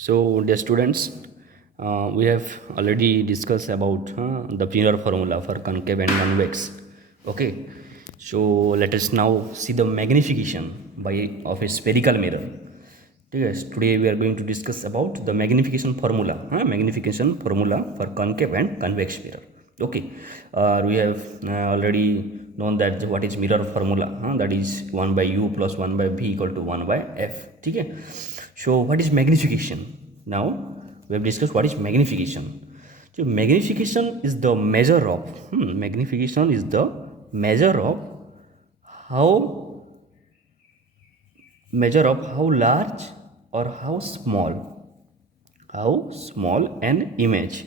So, dear students, we have already discussed about the mirror formula for concave and convex. Okay, so let us now see the magnification by of a spherical mirror. Yes, today we are going to discuss about the magnification formula for concave and convex mirror. Okay, we have already known that what is mirror formula, that is 1 by u plus 1 by v equal to 1 by f. Okay, so what is magnification? Now we have discussed what is magnification. So magnification is the measure of how how large or how small an image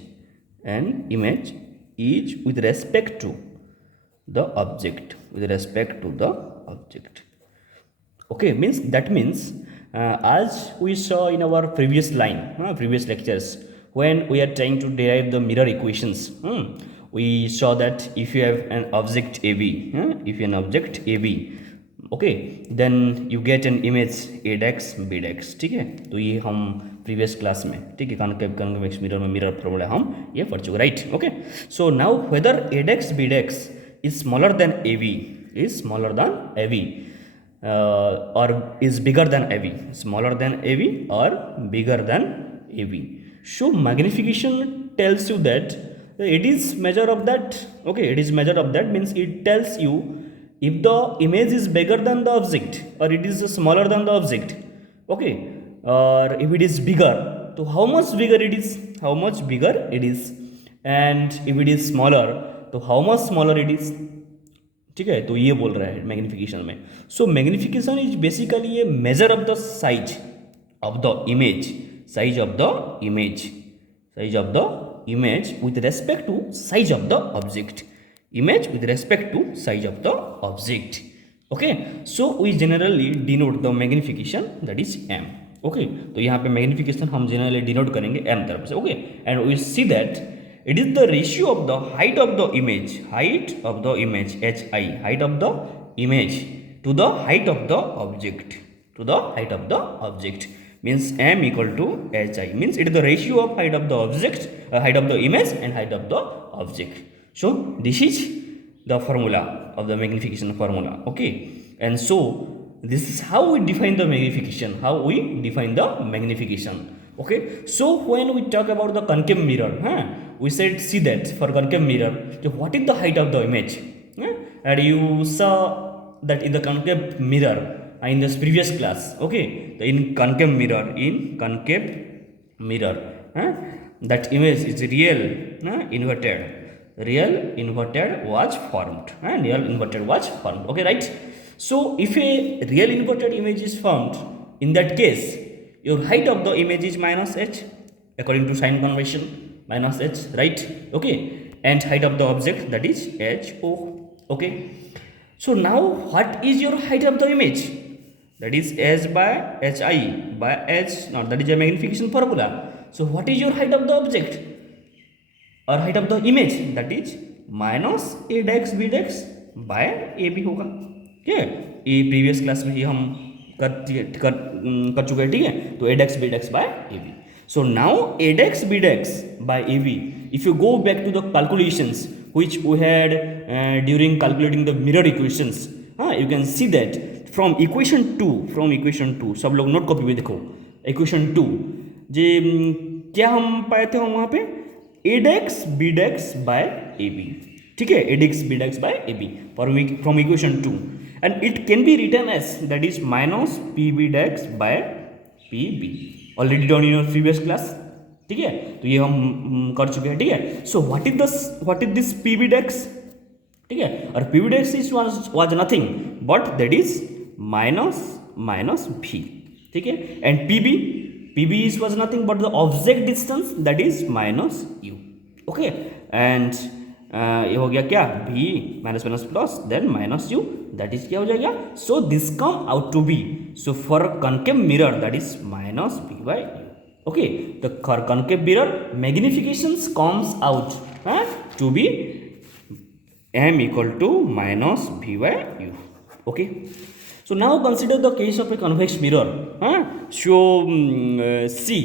is with respect to the object. Okay, means as we saw in our previous lectures, when we are trying to derive the mirror equations, we saw that if you have an object AB, okay, then you get an image ADX BDX. ठीक है, तो ये हम previous class में, ठीक है, concave convex mirror में mirror formula हम ये पढ़ चुके, right. Okay, so now whether ADX BDX is smaller than AV or is bigger than AV, smaller than AV or bigger than AV. So magnification tells you that it is measure of that. Okay, it is measure of that means it tells you if the image is bigger than the object or it is smaller than the object. Okay, or if it is bigger, so how much bigger it is, and if it is smaller, तो how much smaller it is. ठीक है, तो ये बोल रहा है magnification में. So magnification is basically a measure of the size of the image with respect to size of the object. Okay, so we generally denote the magnification, that is m. Okay, तो यहाँ पे मैग्निफिकेशन हम generally denote करेंगे m तरफ से. Okay, and we see that it is the ratio of the height of the image hi, height of the image to the height of the object, means m equal to hi, means it is the ratio of height of the object, height of the image and height of the object. So this is the formula of the magnification formula. Okay, and so this is how we define the magnification. Okay, so when we talk about the concave mirror, we said, see that for concave mirror, what is the height of the image? And you saw that in the concave mirror in this previous class. Okay, in concave mirror, that image is real inverted was formed. Okay, right. So if a real inverted image is formed, in that case your height of the image is minus h according to sign convention, minus h, right? Okay, and height of the object, that is ho. Okay, so now what is your height of the image? That is h by hi by h naught, that is a magnification formula. So what is your height of the object or height of the image? That is minus ADX BDX by AB होगा. ठीक है, ये previous class में ही हम कर चुके हैं. ठीक है, तो ADX BDX by AB. So now ADX BDX by AB, if you go back to the calculations which we had during calculating the mirror equations, you can see that from equation 2, सब लोग note copy में देखो, equation 2 जे क्या हम पाए थे हम वहाँ पे ADX BDX by AB. ठीक है, ADX BDX by AB from equation 2, and it can be written as, that is minus PBDX by PB, already done in your previous class. ठीक है, तो ये हम कर चुके हैं. ठीक है, so what is this PBDX. ठीक है, और PBDX was nothing but that is minus v. ठीक है, and PB was nothing but the object distance, that is minus u. Okay, and ये हो गया क्या, v minus plus then minus u, that is क्या हो जाएगा. So this come out to be, so for concave mirror, that is minus v by u. Okay, the concave mirror magnifications comes out to be m equal to minus v by u. Okay, so now consider the case of a convex mirror. So see,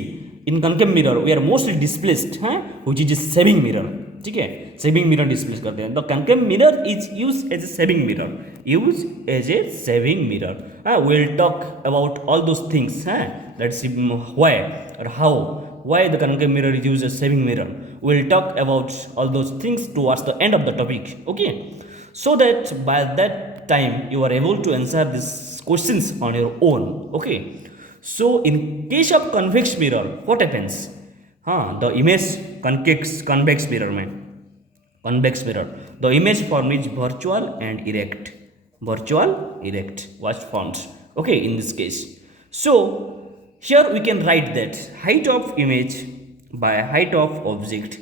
in concave mirror we are mostly displaced हैं which is a shaving mirror, ठीक है, shaving mirror displace करते हैं। The concave mirror is use as a shaving mirror, use as a shaving mirror. हाँ, will talk about all those things हैं, let's see why और how, why the concave mirror is used as saving mirror. We will talk about all those things towards the end of the topic, okay, so that by that time you are able to answer these questions on your own, okay. So in case of convex mirror what happens, the image convex mirror में convex mirror, the image form is virtual and erect, virtual erect was formed, okay, in this case. So here we can write that height of image by height of object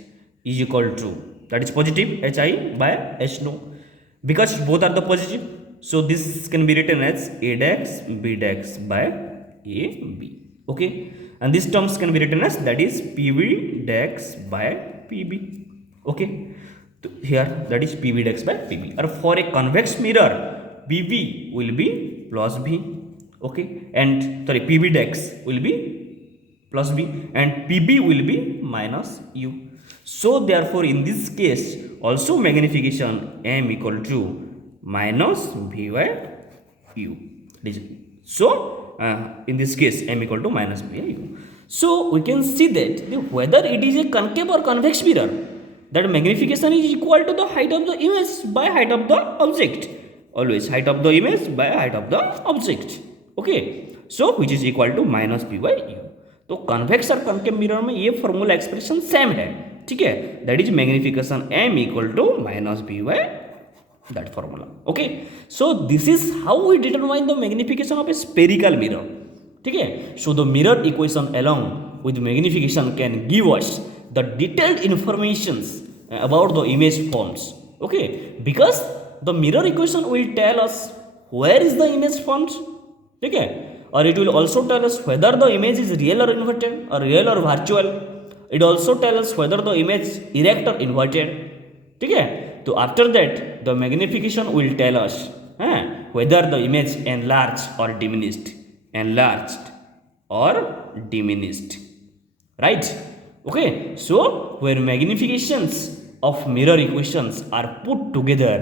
is equal to, that is positive hi by h no, because both are the positive, so this can be written as a dash b dash by a b, okay, and these terms can be written as that is pb dash by pb, okay. So here that is pb dash by pb, or for a convex mirror pb will be plus b, okay, and sorry pb dash will be plus b and pb will be minus u. So therefore in this case also magnification m equal to minus v by u. So in this case m equal to minus v by u. So we can see that whether it is a concave or convex mirror, that magnification is equal to the height of the image by height of the object, always height of the image by height of the object, okay, so which is equal to minus p by u. तो convex और concave mirror में ये formula expression same है, ठीक है, that is magnification m equal to minus p by that formula, okay. So this is how we determine the magnification of a spherical mirror, ठीक है। So the mirror equation along with magnification can give us the detailed informations about the image forms, okay, because the mirror equation will tell us where is the image forms, ठीक है, और it will also tell us whether the image is real और inverted और real और virtual, it also tell us whether the image erect और inverted, ठीक है। तो after that the magnification will tell us whether the image enlarged और diminished, enlarged और diminished, right, okay. So where magnifications of mirror equations are put together,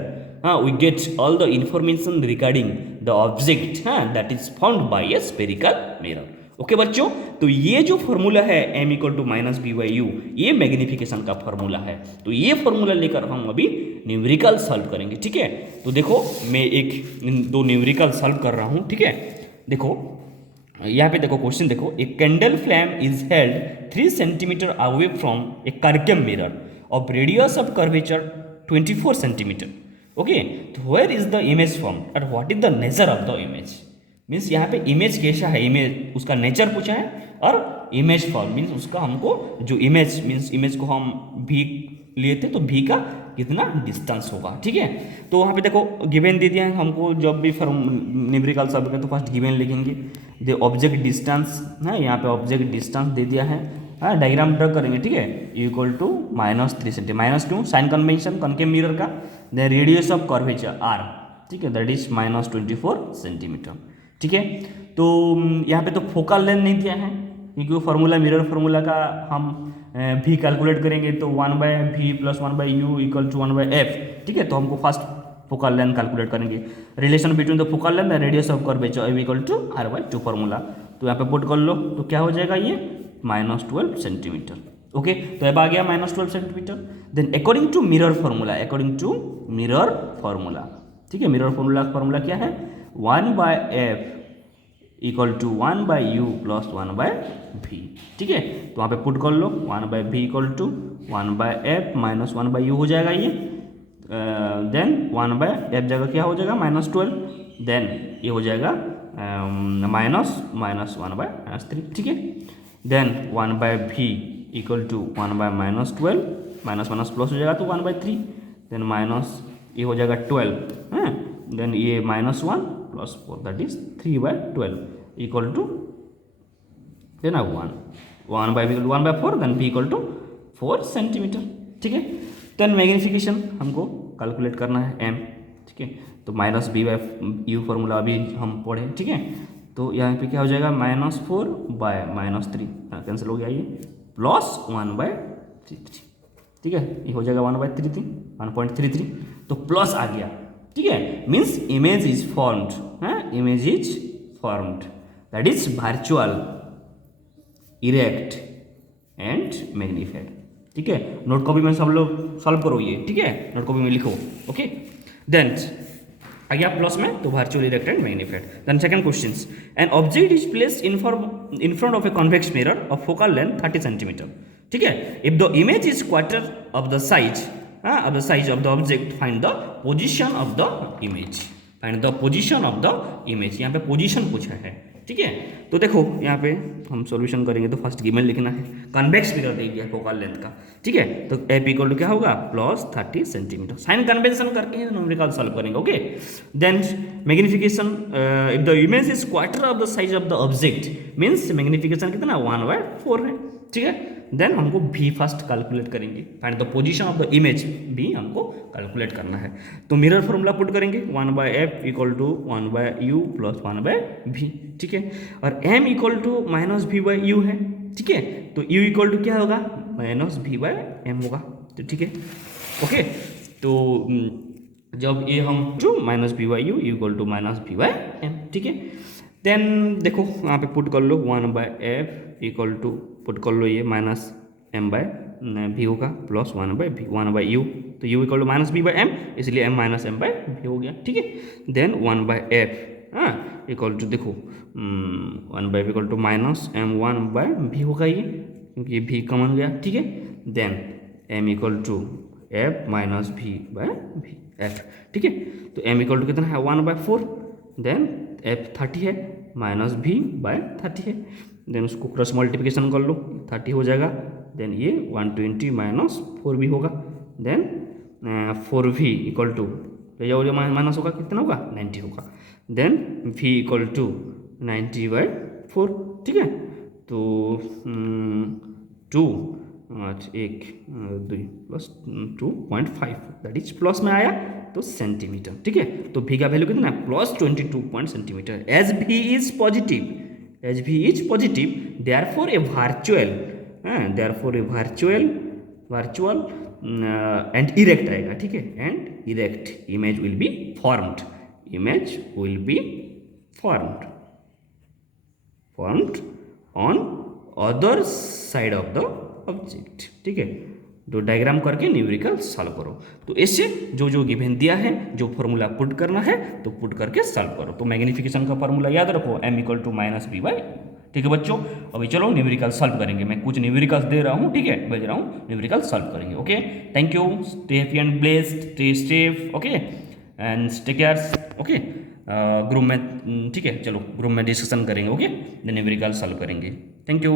we get all the information regarding the object that is found by a spherical mirror, okay बच्चों। तो ये जो formula है m equal to minus b by u, ये magnification का formula है। तो ये फॉर्मूला लेकर हम अभी न्यूमेरिकल सॉल्व करेंगे, ठीक है। तो देखो मैं दो न्यूमेरिकल सॉल्व कर रहा हूँ, ठीक है। देखो यहाँ पे देखो क्वेश्चन देखो, a candle flame is held 3 centimetre away from a concave mirror of radius of curvature 24 centimeter, okay, so where is the image formed and what is the nature of the image, means यहाँ पे इमेज कैसा है, इमेज उसका नेचर पूछा है, और image form means उसका हमको जो इमेज मीन्स इमेज को हम भी लिए थे तो भी का कितना डिस्टेंस होगा, ठीक है। तो वहाँ पे देखो गिवन दे दिया है हमको, जब भी न्यूमेरिकल सॉल्व करें तो फर्स्ट गिवन लिखेंगे, दे ऑब्जेक्ट डिस्टेंस है, यहाँ पे ऑब्जेक्ट डिस्टेंस दे दिया है, हाँ डायग्राम ड्रा करेंगे, ठीक है, equal to minus 3 centimetre, minus क्यों, साइन कन्वेंशन कनकेव मिरर का, the radius of curvature R, ठीक है, दैट इज माइनस 24 सेंटीमीटर, ठीक है। तो यहाँ पे तो फोकल लेंथ नहीं दिया है, क्योंकि वो फार्मूला मिरर फार्मूला का हम भी कैलकुलेट करेंगे तो 1 by v plus 1 by u equal to 1 by f, ठीक है। तो हमको फर्स्ट फोकल लेंथ कैलकुलेट करेंगे, relation between the focal length and radius of curvature equal to R by 2 formula, तो यहाँ पे पुट कर लो, तो क्या हो जाएगा ये माइनस 12 सेंटीमीटर, ओके। तो अब आ गया minus 12 centimetre. Then according to mirror formula, according to mirror formula, ठीक है, मिरर फार्मूला क्या है, 1 by f equal to 1 by u plus 1 by v, ठीक है। तो वहाँ पे पुट कर लो, 1 by v equal to 1 by f minus 1 by u हो जाएगा ये, देन 1 बाय एफ जगह क्या हो जाएगा माइनस 12, देन ये हो जाएगा माइनस 1 बाय -3, ठीक है। Then 1 by v equal to 1 by minus 12, minus minus plus हो जाएगा तो 1 बाय 3, देन माइनस ये हो जाएगा 12, है, देन ये minus 1 plus 4 that is 3 by 12 equal to then 1 by 4 then v equal to 4 centimetre, ठीक है। देन मैग्निफिकेशन हमको कैलकुलेट करना है m, ठीक है। तो minus b by u formula अभी हम पढ़े, ठीक है। तो यहाँ पे क्या हो जाएगा -4 बाय -3, कैंसिल हो गया ये, प्लस 1/33, ठीक है, ये हो जाएगा 1/33, 1.33, तो प्लस आ गया, ठीक है, means image is formed, image is formed, that is virtual, erect and magnified, ठीक है। नोट कॉपी में सब लोग सॉल्व करो ये, ठीक है, नोट कॉपी में लिखो, ओके। देन आ गया प्लस में, तो virtual, erect and magnified. Then second question, an object is placed in front of a convex mirror of focal length 30 centimetre, ठीक है। If the image is quarter of the size of the object, find the position of the image, find the position of the image, यहाँ पे पोजीशन पूछा है, ठीक है। तो देखो यहाँ पे हम सॉल्यूशन करेंगे, तो फर्स्ट गिवन लिखना है, कन्वेक्स मिरर दे दिया फोकल लेंथ का, ठीक है, तो एप इक्वल टू क्या होगा प्लस 30 सेंटीमीटर, साइन कन्वेंशन करके न्यूमेरिकल सॉल्व करेंगे, okay. Then magnification, if the image is quarter of the size of the object, means magnification कितना 1/4 है, ठीक है। देन हमको भी फर्स्ट कैलकुलेट करेंगे, find the position of the image भी हमको कैलकुलेट करना है, तो मिरर फॉर्मूला पुट करेंगे 1/f equal to 1/u plus 1/v, ठीक है, और m इक्वल टू -v/u है, ठीक है, तो u इक्वल टू क्या होगा -v/m होगा, तो ठीक है, ओके। तो जब ये हम to -v/u equal to -v/m, ठीक है। देन देखो यहाँ पे पुट कर लो 1/f इक्वल टू पुट कर लो ये -m/v होगा प्लस 1/u, तो u इक्वल टू -v/m, इसलिए m -m/v हो गया, ठीक है। देन 1/f इक्वल टू देखो 1/f इक्वल टू -m1/v होगा ये, क्योंकि ये v कॉमन गया, ठीक है। Then m equal to f -v/v f, ठीक है, तो m इक्वल टू कितना है 1/4, देन f 30 है, -v/30 है, देन उसको क्रॉस मल्टीप्लिकेशन कर लो, 30 हो जाएगा, देन ये 120 -4v होगा, then 4v equal to minus होगा, कितना होगा 90 होगा, देन v इक्वल टू 90/4, ठीक है। तो 2 1 2 प्लस 2.5, दैट इज प्लस में आया तो सेंटीमीटर, ठीक है। तो v का वैल्यू कितना है plus 22 centimetre, as v is positive, as v is positive, therefore a virtual and erect आएगा, ठीक है, and erect image will be formed, on other side of the object, ठीक है। तो डायग्राम करके न्यूमेरिकल सॉल्व करो, तो इससे जो जो गिवन दिया है, जो फॉर्मूला पुट करना है तो पुट करके सॉल्व करो। तो मैग्निफिकेशन का फॉर्मूला याद रखो, m इक्वल टू -v/, ठीक है बच्चों। अभी चलो न्यूमेरिकल सॉल्व करेंगे, मैं कुछ न्यूमेरिकल्स दे रहा हूँ, ठीक है, भेज रहा हूँ, न्यूमेरिकल सॉल्व करेंगे, okay. Thank you, stay happy and blessed, stay safe, okay, and take care, okay. Group में, ठीक है, चलो ग्रुप में डिस्कशन करेंगे, ओके, न्यूमेरिकल सॉल्व करेंगे, थैंक यू।